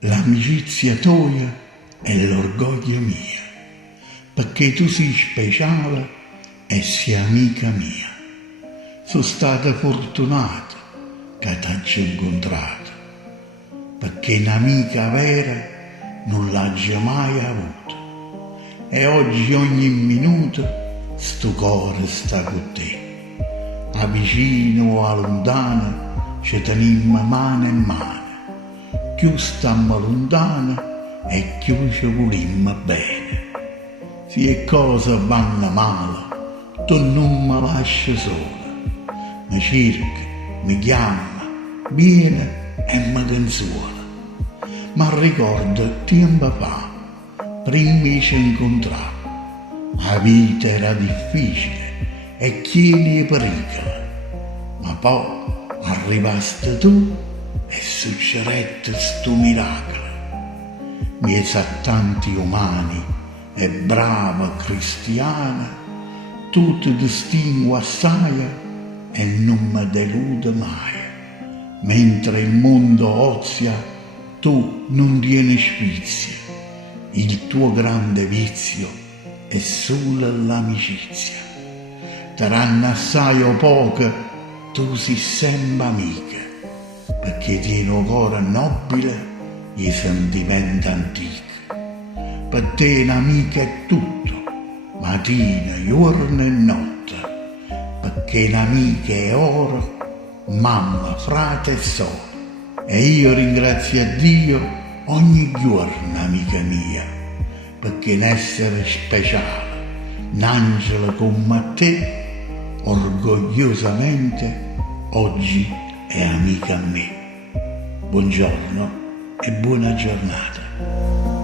l'amicizia tua è l'orgoglio mio, perché tu sei speciale e sei amica mia. Sono stata fortunata che t'hai incontrato, perché un'amica vera non l'hai mai avuto. E oggi ogni minuto sto cuore sta con te. A vicino o a lontano ci teniamo mano in mano. Più stiamo lontano e più ci volimmo bene. Se le cose vanno male, tu non mi lasci sola. Mi cerca, mi chiama, viene e mi consola. Ma ricordo tempo fa, prima ci incontravo, la vita era difficile e chieni pericoli, ma poi arrivasti tu e succedette sto miracolo. Miei tanti umani e brava cristiana, tu ti distingui assai e non mi delude mai. Mentre il mondo ozia, tu non tieni sfizio. Il tuo grande vizio è solo l'amicizia. Taranno assai o poco, tu sei sempre amica, perché tieni un cuore nobile e i sentimenti antichi. Per te un'amica è tutto, mattina, giorno e notte, perché un'amica è oro, mamma, frate e sorella. E io ringrazio a Dio ogni giorno, amica mia, perché un essere speciale, un angelo come te, orgogliosamente oggi è amica a me. Buongiorno e buona giornata.